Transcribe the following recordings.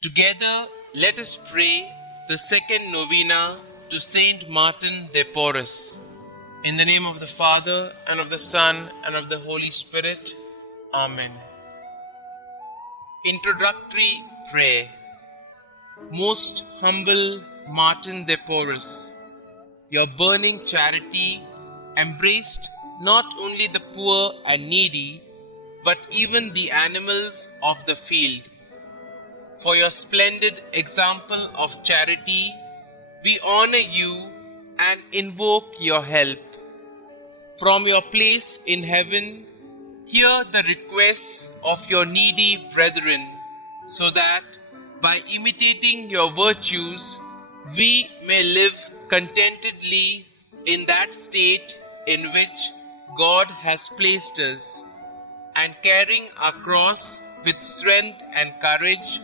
Together, let us pray the second novena to Saint Martin de Porres. In the name of the Father, and of the Son, and of the Holy Spirit. Amen. Introductory Prayer. Most humble Martin de Porres, your burning charity embraced not only the poor and needy, but even the animals of the field. For your splendid example of charity, we honor you and invoke your help. From your place in heaven, hear the requests of your needy brethren, so that by imitating your virtues, we may live contentedly in that state in which God has placed us, and carrying our cross with strength and courage,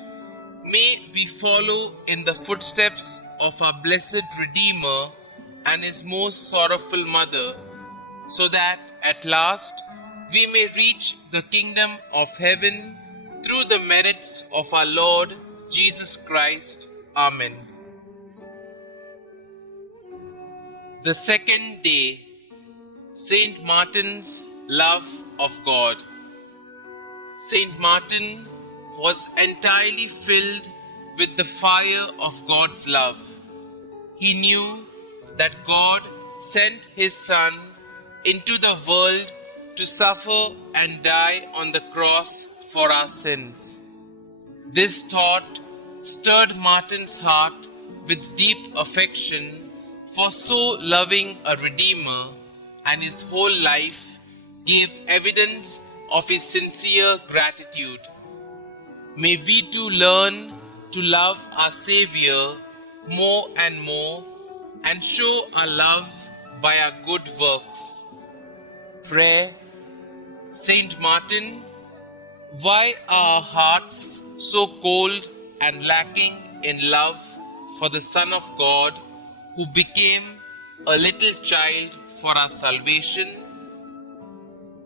may we follow in the footsteps of our blessed Redeemer and his most sorrowful mother, so that at last we may reach the kingdom of heaven through the merits of our Lord Jesus Christ. Amen. The second day, Saint Martin's love of God. Saint Martin was entirely filled with the fire of God's love. He knew that God sent his Son into the world to suffer and die on the cross for our sins. This thought stirred Martin's heart with deep affection for so loving a Redeemer, and his whole life gave evidence of his sincere gratitude. May we too learn to love our Xavier more and more, and show our love by our good works. Prayer. Saint Martin, why are our hearts so cold and lacking in love for the Son of God, who became a little child for our salvation?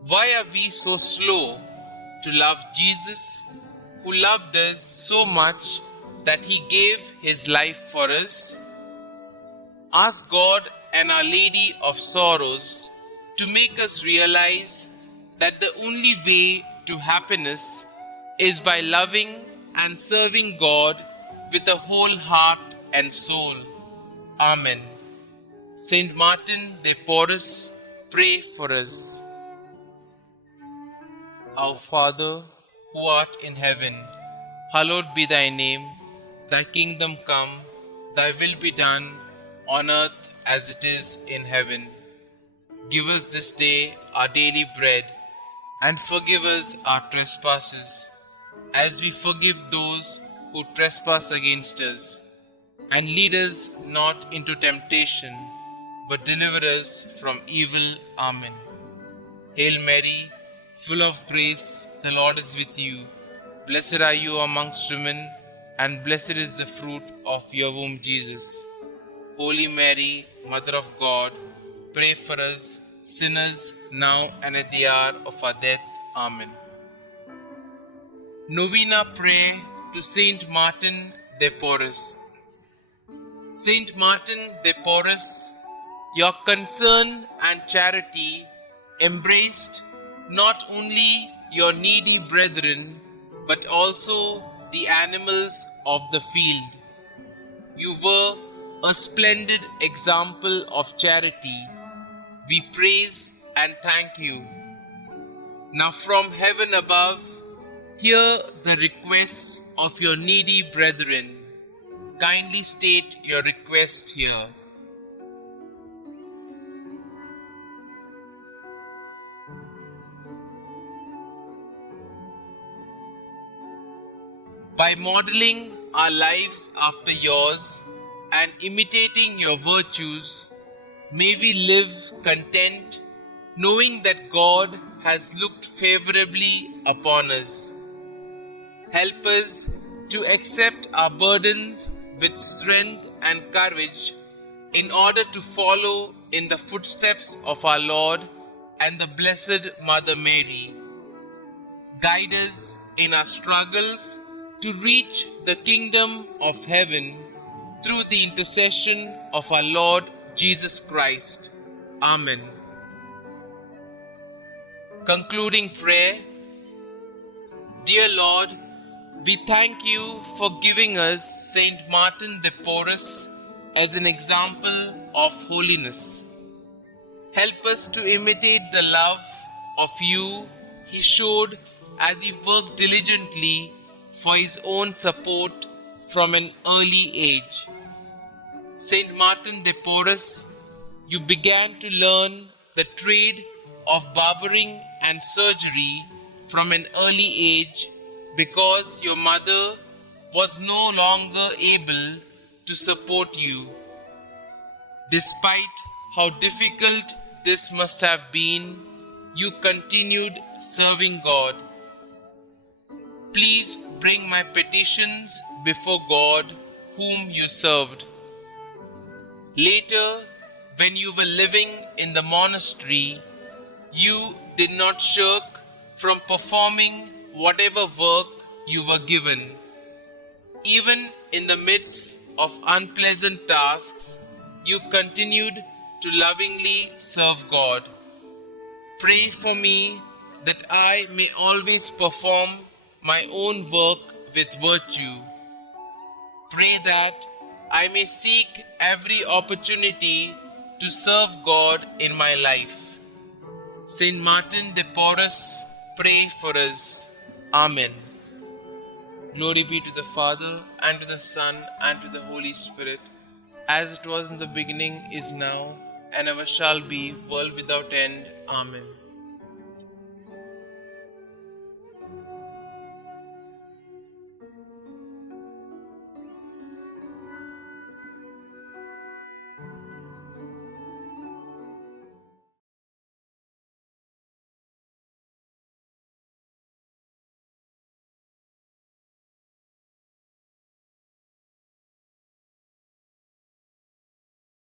Why are we so slow to love Jesus, who loved us so much that he gave his life for us? Ask God and Our Lady of Sorrows to make us realize that the only way to happiness is by loving and serving God with a whole heart and soul. Amen. Saint Martin de Porres, pray for us. Our Father, who art in heaven, hallowed be thy name. Thy kingdom come, thy will be done, on earth as it is in heaven. Give us this day our daily bread, and forgive us our trespasses, as we forgive those who trespass against us. And lead us not into temptation, but deliver us from evil. Amen. Hail Mary, full of grace, the Lord is with you. Blessed are you amongst women, and blessed is the fruit of your womb, Jesus. Holy Mary, Mother of God, pray for us sinners, now and at the hour of our death. Amen. Novena Prayer to Saint Martin de Porres. Saint Martin de Porres, your concern and charity embraced not only your needy brethren, but also the animals of the field. You were a splendid example of charity. We praise and thank you. Now from heaven above, hear the requests of your needy brethren. Kindly state your request here. By modeling our lives after yours and imitating your virtues, may we live content, knowing that God has looked favorably upon us. Help us to accept our burdens with strength and courage, in order to follow in the footsteps of our Lord and the Blessed Mother Mary. Guide us in our struggles to reach the kingdom of heaven through the intercession of our Lord Jesus Christ. Amen. Concluding prayer. Dear Lord, we thank you for giving us Saint Martin de Porres as an example of holiness. Help us to imitate the love of you he showed as he worked diligently for his own support from an early age. Saint Martin de Porres, you began to learn the trade of barbering and surgery from an early age because your mother was no longer able to support you. Despite how difficult this must have been, you continued serving God. Please bring my petitions before God, whom you served. Later, when you were living in the monastery, you did not shirk from performing whatever work you were given. Even in the midst of unpleasant tasks, you continued to lovingly serve God. Pray for me that I may always perform my own work with virtue. Pray that I may seek every opportunity to serve God in my life. Saint Martin de Porres, pray for us. Amen. Glory be to the Father, and to the Son, and to the Holy Spirit, as it was in the beginning, is now, and ever shall be, world without end. Amen.